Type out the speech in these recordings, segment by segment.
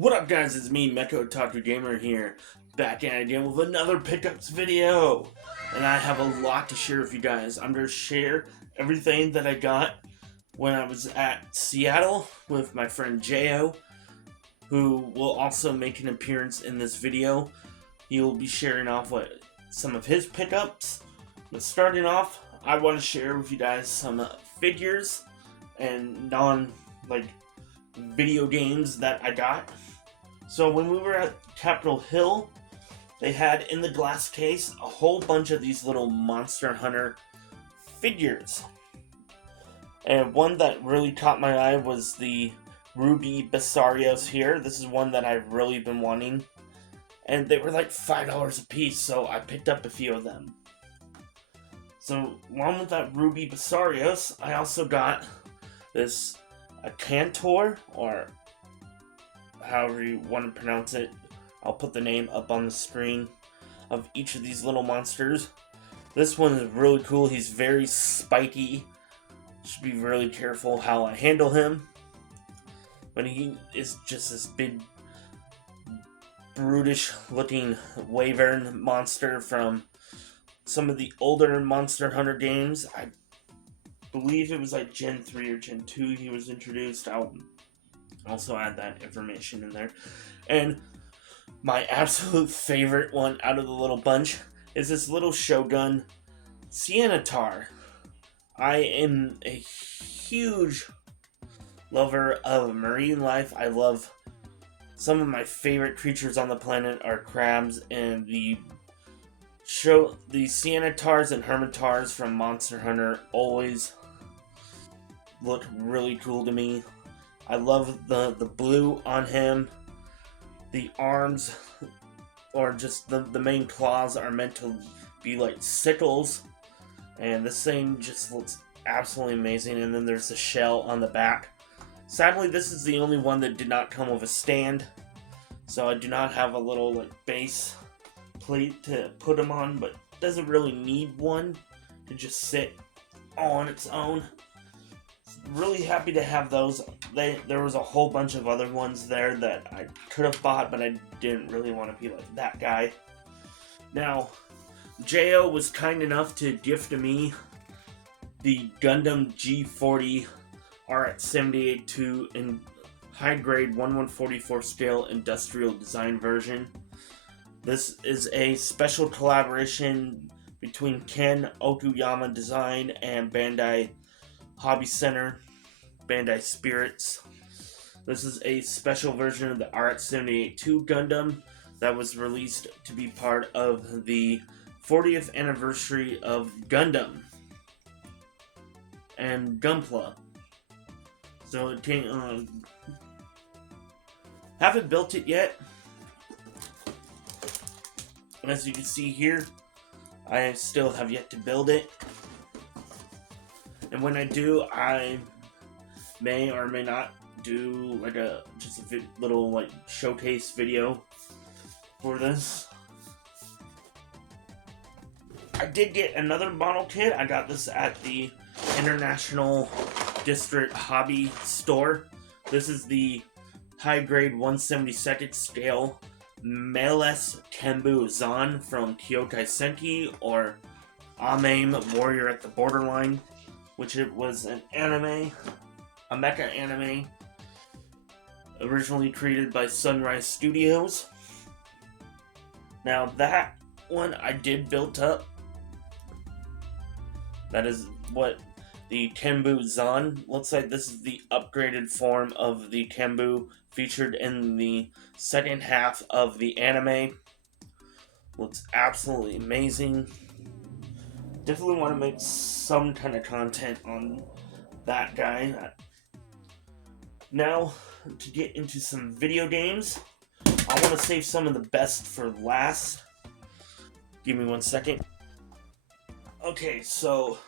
What up, guys? It's me, Mecha Otaku Gamer here, back at it again with another pickups video. And I have a lot to share with you guys. I'm going to share everything that I got when I was at Seattle with my friend Jo, who will also make an appearance in this video. He will be sharing off some of his pickups. But starting off, I want to share with you guys some figures and video games that I got. So when we were at Capitol Hill, they had in the glass case a whole bunch of these little Monster Hunter figures. And one that really caught my eye was the Ruby Basarios here. This is one that I've really been wanting. And they were like $5 a piece, so I picked up a few of them. So along with that Ruby Basarios, I also got this Cantor, or however you want to pronounce it. I'll put the name up on the screen of each of these little monsters. This one is really cool. He's very spiky. Should be really careful how I handle him. But he is just this big, brutish looking wyvern monster from some of the older Monster Hunter games. I believe it was like Gen 3 or Gen 2 he was introduced. I'll also add that information in there. And my absolute favorite one out of the little bunch is this little Shogun Ceanataur. I am a huge lover of marine life. I love some of my favorite creatures on the planet are crabs, and the Ceanataurs and Hermitaurs from Monster Hunter always look really cool to me. I love the blue on him. The arms, or just the main claws, are meant to be like sickles. And this thing just looks absolutely amazing. And then there's the shell on the back. Sadly, this is the only one that did not come with a stand. So I do not have a little base plate to put them on, but doesn't really need one to just sit all on its own. Really happy to have those. There was a whole bunch of other ones there that I could have bought, but I didn't really want to be like that guy. Now, Jo was kind enough to gift me the Gundam G40 RX-78-2 in high grade 1144 scale industrial design version. This is a special collaboration between Ken Okuyama Design and Bandai Hobby Center, Bandai Spirits. This is a special version of the RX-78-2 Gundam that was released to be part of the 40th anniversary of Gundam and Gunpla. So it came. Haven't built it yet. As you can see here, I still have yet to build it. And when I do, I may or may not do just a little showcase video for this. I did get another model kit. I got this at the International District Hobby Store. This is the high grade 1/72 scale Males Kenbu Zan from Kyokai Senki, or Amame Warrior at the Borderline, which it was an anime, a mecha anime, originally created by Sunrise Studios. Now that one I did build up. That is what the Kenbu Zan looks like. This is the upgraded form of the Kenbu featured in the second half of the anime. Looks absolutely amazing. Definitely want to make some kind of content on that guy. Now, to get into some video games, I want to save some of the best for last. Give me 1 second. Okay, so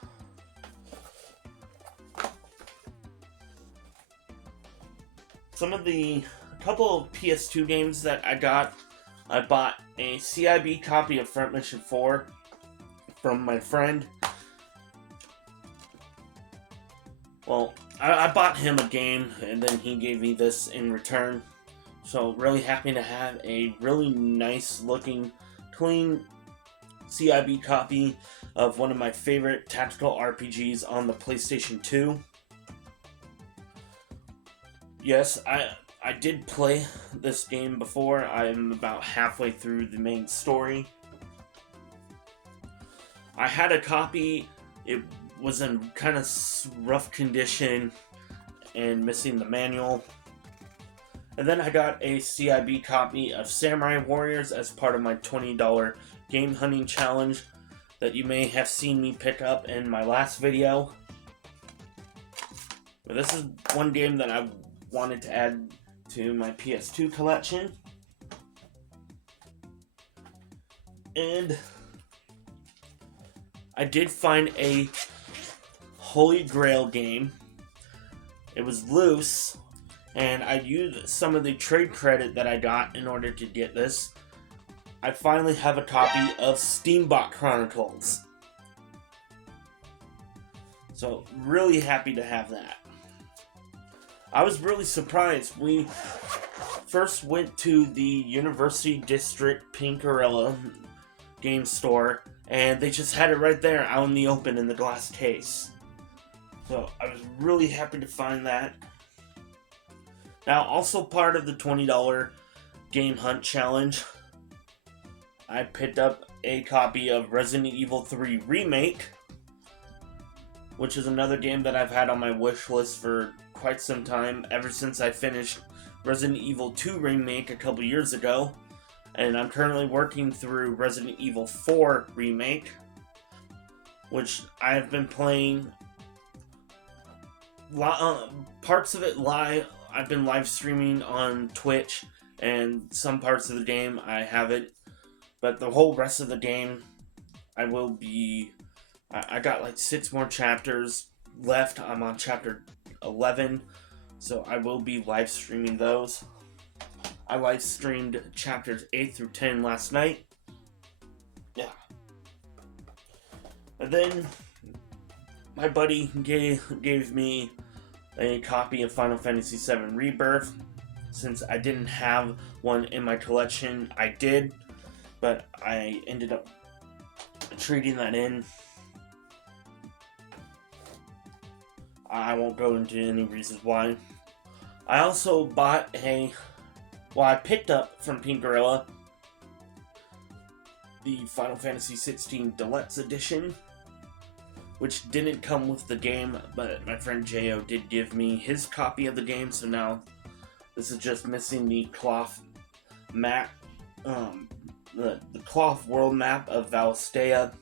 a couple of PS2 games that I got. I bought a CIB copy of Front Mission 4 from my friend. Well, I bought him a game, and then he gave me this in return. So really happy to have a really nice looking, clean CIB copy of one of my favorite tactical RPGs on the PlayStation 2. Yes, I did play this game before. I'm about halfway through the main story. I had a copy. It was in kind of rough condition and missing the manual. And then I got a CIB copy of Samurai Warriors as part of my $20 game hunting challenge that you may have seen me pick up in my last video. But this is one game that I wanted to add to my PS2 collection. And I did find a Holy Grail game. It was loose, and I used some of the trade credit that I got in order to get this. I finally have a copy of Steambot Chronicles. So, really happy to have that. I was really surprised. We first went to the University District Pinkarilla game store, and they just had it right there out in the open in the glass case. So I was really happy to find that. Now, also part of the $20 game hunt challenge, I picked up a copy of Resident Evil 3 Remake, which is another game that I've had on my wish list for quite some time, ever since I finished Resident Evil 2 Remake a couple years ago. And I'm currently working through Resident Evil 4 Remake, which I have been playing parts of it live. I've been live streaming on Twitch, and some parts of the game I have it, but the whole rest of the game I will be. I got like 6 more chapters left. I'm on chapter 11, so I will be live streaming those. I live streamed chapters 8 through 10 last night. Yeah. And then my buddy gave me a copy of Final Fantasy VII Rebirth. Since I didn't have one in my collection, I did, but I ended up trading that in. I won't go into any reasons why. I also bought I picked up from Pinkarilla the Final Fantasy XVI Deluxe Edition, which didn't come with the game, but my friend Jo did give me his copy of the game, so now this is just missing the cloth map, the cloth world map of Valstea.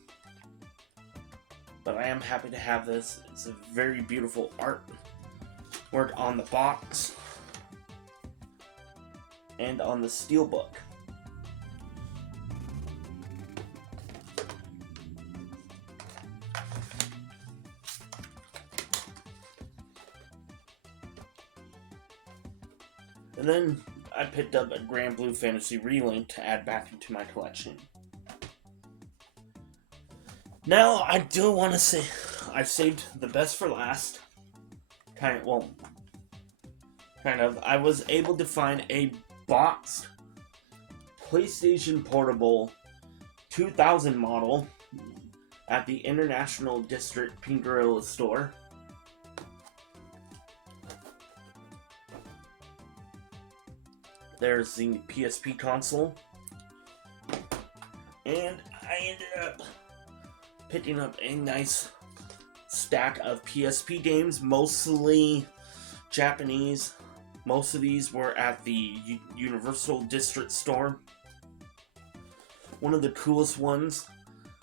But I am happy to have this. It's a very beautiful artwork on the box and on the steelbook. And then I picked up a Grand Blue Fantasy Relink to add back into my collection. Now, I do want to say, I saved the best for last. Kind of. I was able to find a boxed PlayStation Portable 2000 model at the International District Pinkarilla store. There's the PSP console. And I ended up picking up a nice stack of PSP games, mostly Japanese. Most of these were at the Universal District store. One of the coolest ones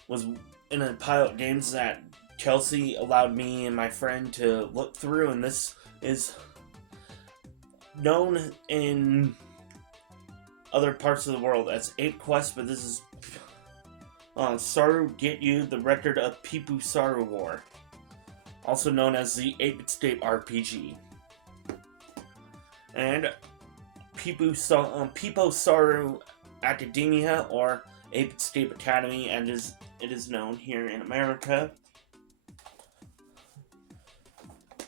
was in a pile of games that Kelsey allowed me and my friend to look through, and this is known in other parts of the world as 8 Quest, but this is Saru Get You, the Record of Pipu Saru War, also known as the 8-Bit State RPG. And Pipo Saru Academia, or 8-Bit State Academy, and it is known here in America.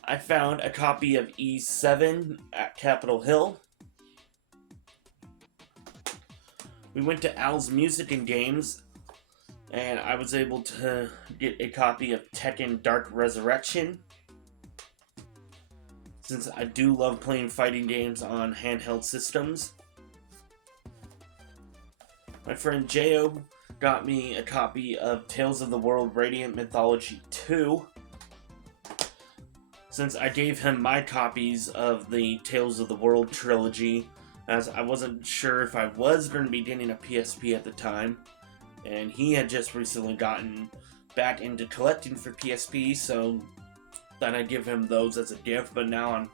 I found a copy of E7 at Capitol Hill. we went to Al's Music and Games, and I was able to get a copy of Tekken Dark Resurrection, since I do love playing fighting games on handheld systems. My friend Jo got me a copy of Tales of the World Radiant Mythology 2, since I gave him my copies of the Tales of the World trilogy, as I wasn't sure if I was going to be getting a PSP at the time, and he had just recently gotten back into collecting for PSP, so thought I'd give him those as a gift. But now I'm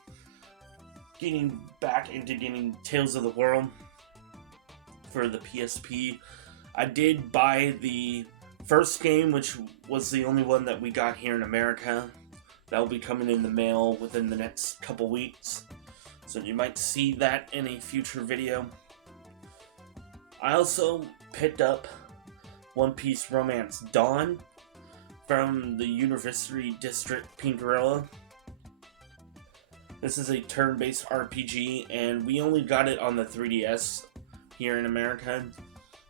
getting back into getting Tales of the World for the PSP. I did buy the first game, which was the only one that we got here in America. That will be coming in the mail within the next couple weeks, so you might see that in a future video. I also picked up One Piece Romance Dawn from the University District Pink Gorilla. This is a turn-based RPG, and we only got it on the 3DS here in America.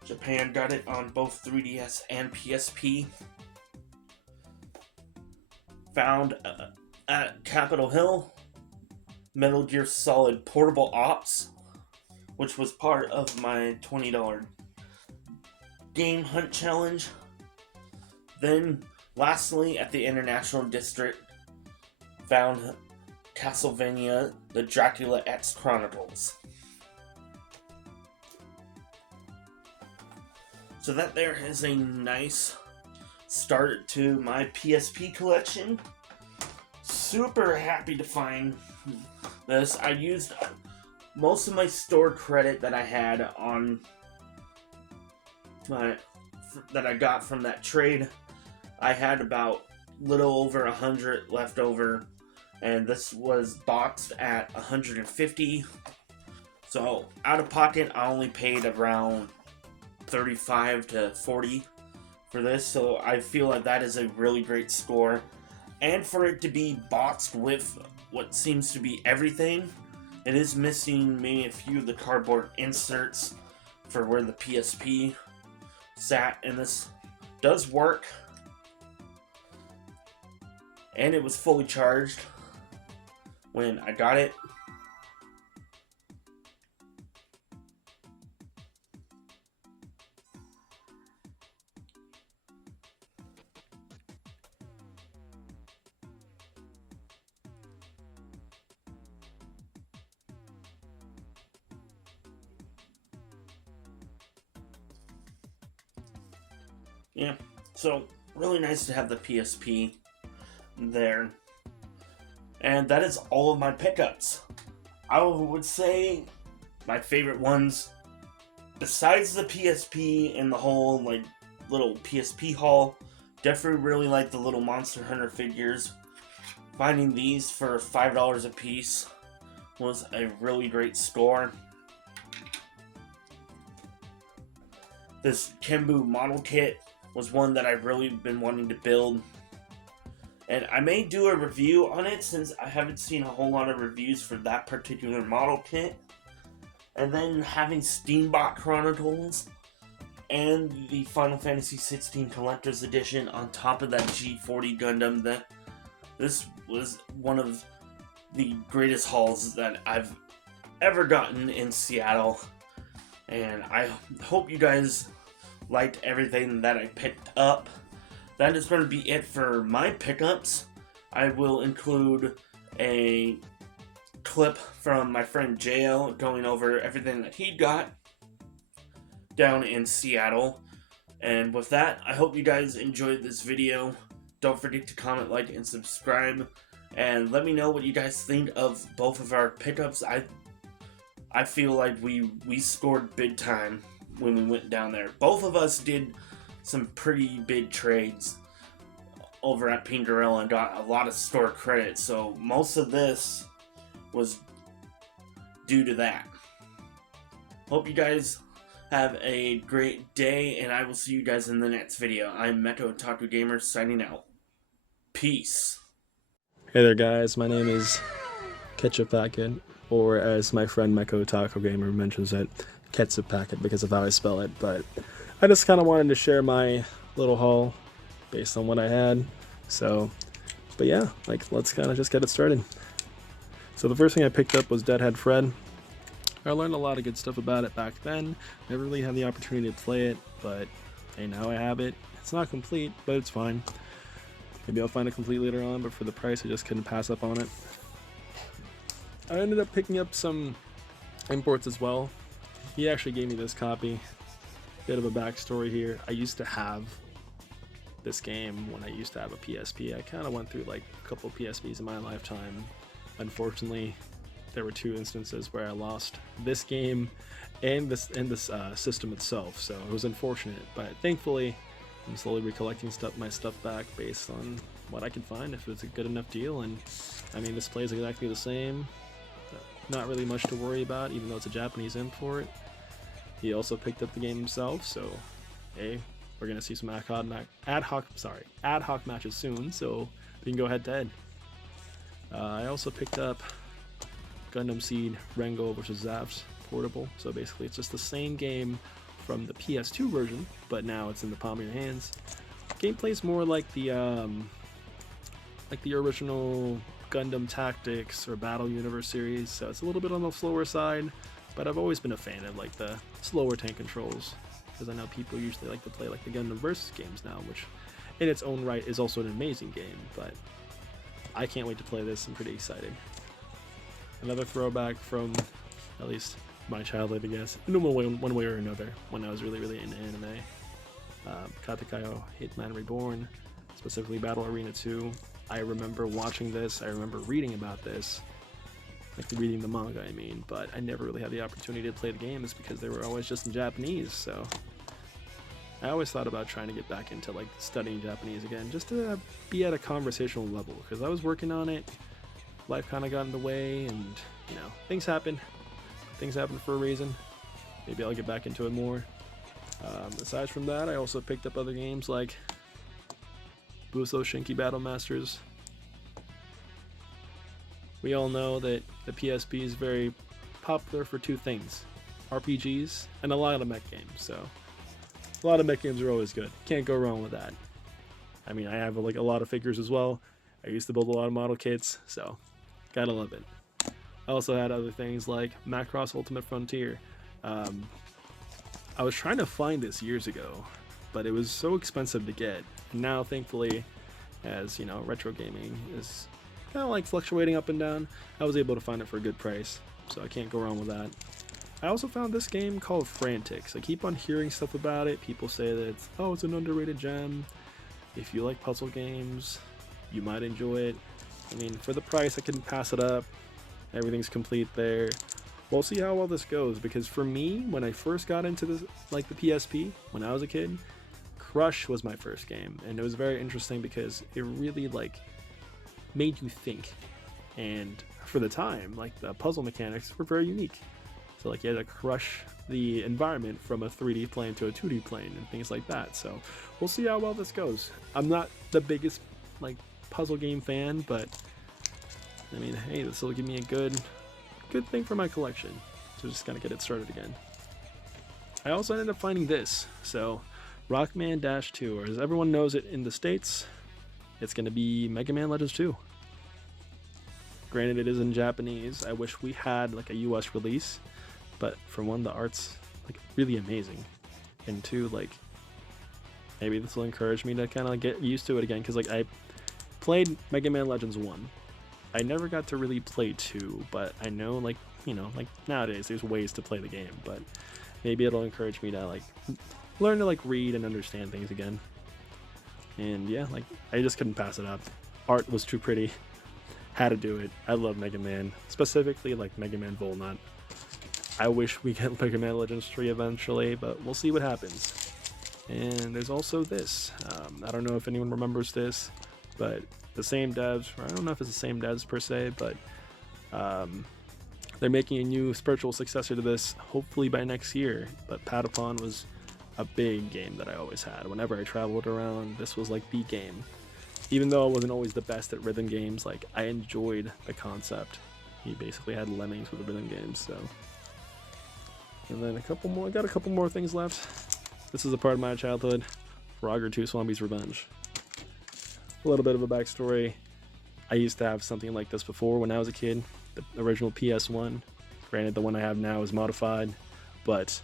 Japan got it on both 3DS and PSP. Found at Capitol Hill, Metal Gear Solid Portable Ops, which was part of my $20 game hunt challenge. Then, lastly, at the International District, found Castlevania: The Dracula X Chronicles. So that there is a nice start to my PSP collection. Super happy to find this. I used most of my store credit that I had on that I got from that trade. I had about little over 100 left over, and this was boxed at $150. So out of pocket, I only paid around $35 to $40 for this, so I feel like that is a really great score. And for it to be boxed with what seems to be everything, it is missing maybe a few of the cardboard inserts for where the PSP sat, and this does work. And it was fully charged when I got it. Yeah, so really nice to have the PSP there. And that is all of my pickups. I would say my favorite ones, besides the PSP and the whole like little PSP haul, definitely really like the little Monster Hunter figures. Finding these for $5 a piece was a really great score. This Kenbu model kit was one that I've really been wanting to build, and I may do a review on it since I haven't seen a whole lot of reviews for that particular model kit. And then having Steambot Chronicles and the Final Fantasy 16 Collector's Edition on top of that G40 Gundam, this was one of the greatest hauls that I've ever gotten in Seattle, and I hope you guys liked everything that I picked up. That is going to be it for my pickups. I will include a clip from my friend Jo going over everything that he got down in Seattle. And with that, I hope you guys enjoyed this video. Don't forget to comment, like, and subscribe. And let me know what you guys think of both of our pickups. I feel like we scored big time when we went down there. Both of us did some pretty big trades over at Pink Gorilla and got a lot of store credit, so most of this was due to that. Hope you guys have a great day, and I will see you guys in the next video. I'm Mecha Otaku Gamer signing out. Peace. Hey there guys, my name is CatsupPacket, or as my friend Mecha Otaku Gamer mentions it, CatsupPacket because of how I spell it, but I just kind of wanted to share my little haul based on what I had. So, but yeah, like let's kind of just get it started. So the first thing I picked up was Deadhead Fred. I learned a lot of good stuff about it back then. Never really had the opportunity to play it, but hey, now I have it. It's not complete, but it's fine. Maybe I'll find it complete later on, but for the price, I just couldn't pass up on it. I ended up picking up some imports as well. He actually gave me this copy. Bit of a backstory here. I used to have this game when I used to have a PSP. I kind of went through like a couple of PSPs in my lifetime. Unfortunately, there were 2 instances where I lost this game and this system itself, so it was unfortunate. But thankfully, I'm slowly recollecting my stuff back based on what I can find if it's a good enough deal. And I mean, this plays exactly the same. Not really much to worry about, even though it's a Japanese import. He also picked up the game himself, so hey, we're gonna see some ad hoc matches soon, so we can go head to head. I also picked up Gundam Seed Rengo vs. Zaps portable. So basically, it's just the same game from the PS2 version, but now it's in the palm of your hands. Gameplay's more like the original Gundam Tactics or Battle Universe series, so it's a little bit on the slower side, but I've always been a fan of like the slower tank controls, because I know people usually like to play like the Gundam Versus games now, which in its own right is also an amazing game, but I can't wait to play this. I'm pretty excited. Another throwback from at least my childhood, I guess, in one way or another, when I was really into anime. Katakayo Hitman Reborn, specifically Battle Arena 2. I remember watching this, I remember reading about this, like reading the manga I mean, but I never really had the opportunity to play the games because they were always just in Japanese, so I always thought about trying to get back into like studying Japanese again, just to be at a conversational level, because I was working on it, life kind of got in the way, and you know, things happen for a reason. Maybe I'll get back into it more. Aside from that, I also picked up other games like Buso Shinki Battle Masters. We all know that the PSP is very popular for 2 things: RPGs and a lot of mech games. So a lot of mech games are always good. Can't go wrong with that. I mean, I have like a lot of figures as well. I used to build a lot of model kits, so gotta love it. I also had other things like Macross Ultimate Frontier. I was trying to find this years ago, but it was so expensive to get. And now, thankfully, as you know, retro gaming is kind of like fluctuating up and down, I was able to find it for a good price, so I can't go wrong with that. I also found this game called Frantics. I keep on hearing stuff about it. People say that it's an underrated gem. If you like puzzle games, you might enjoy it. I mean, for the price, I couldn't pass it up. Everything's complete there. We'll see how well this goes, because for me, when I first got into this, like the PSP, when I was a kid, Crush was my first game, and it was very interesting because it really like made you think, and for the time, like the puzzle mechanics were very unique. So like you had to crush the environment from a 3D plane to a 2D plane and things like that. So we'll see how well this goes. I'm not the biggest like puzzle game fan, but I mean, hey, this will give me a good thing for my collection. So just gotta get it started again. I also ended up finding this. So Rockman Dash 2, or as everyone knows it in the States, it's gonna be Mega Man Legends 2. Granted, it is in Japanese. I wish we had like a US release, but for one, the art's like really amazing, and 2, like maybe this will encourage me to kind of like get used to it again, because like I played Mega Man Legends 1. I never got to really play 2, but I know, like, you know, like nowadays there's ways to play the game, but maybe it'll encourage me to like learn to like read and understand things again. And yeah, like I just couldn't pass it up. Art was too pretty. Had to do it. I love Mega Man, specifically like Mega Man Volnut. I wish we get Mega Man Legends 3 eventually, but we'll see what happens. And there's also this. I don't know if anyone remembers this, but the same devs, or I don't know if it's the same devs per se, but they're making a new spiritual successor to this, hopefully by next year. But Patapon was a big game that I always had. Whenever I traveled around, this was like the game. Even though I wasn't always the best at rhythm games, like I enjoyed the concept. He basically had lemmings with the rhythm games, so And then a couple more. I got a couple more things left. This is a part of my childhood. Frogger 2 Swampy's Revenge. A little bit of a backstory. I used to have something like this before when I was a kid. The original PS1. Granted, the one I have now is modified, but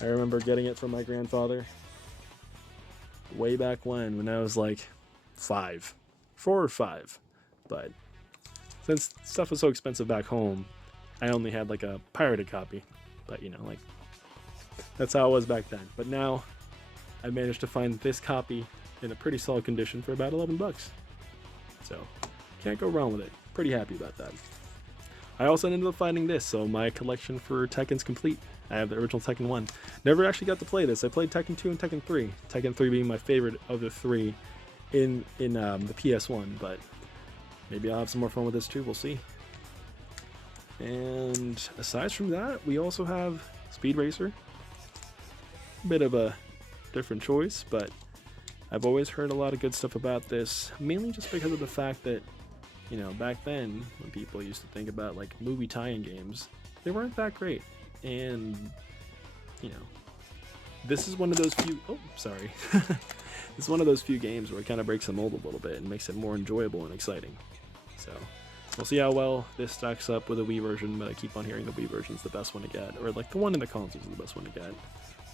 I remember getting it from my grandfather way back when I was like 4 or 5. But since stuff was so expensive back home, I only had like a pirated copy. But you know, like, that's how it was back then. But now I managed to find this copy in a pretty solid condition for about $11. So can't go wrong with it. Pretty happy about that. I also ended up finding this, so my collection for Tekken's complete. I have the original Tekken 1. Never actually got to play this. I played Tekken 2 and Tekken 3. Tekken 3 being my favorite of the 3 in the PS1, but maybe I'll have some more fun with this too. We'll see. And aside from that, we also have Speed Racer. A bit of a different choice, but I've always heard a lot of good stuff about this, mainly just because of the fact that, you know, back then, when people used to think about like movie tie-in games, they weren't that great. And, you know, this is one of those few, it's one of those few games where it kind of breaks the mold a little bit and makes it more enjoyable and exciting. So we'll see how well this stacks up with the Wii version, but I keep on hearing the Wii version's the best one to get, or like the one in the consoles is the best one to get.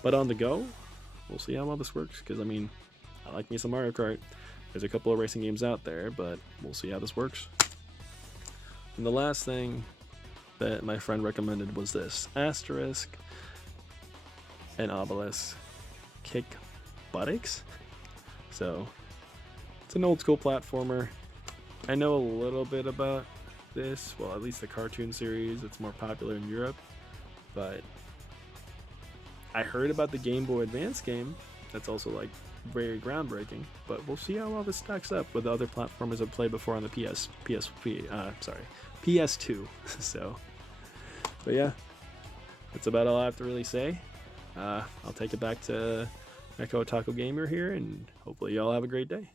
But on the go, we'll see how well this works, because I mean, I like me some Mario Kart. There's a couple of racing games out there, but we'll see how this works. And the last thing that my friend recommended was this Asterisk and Obelisk Kick Buttocks. So it's an old school platformer. I know a little bit about this, well, at least the cartoon series. It's more popular in Europe, but I heard about the Game Boy Advance game that's also like very groundbreaking, but we'll see how well this stacks up with the other platformers I've played before on the PS2. So, but yeah, that's about all I have to really say. I'll take it back to Echo Otaku Gamer here, and hopefully y'all have a great day.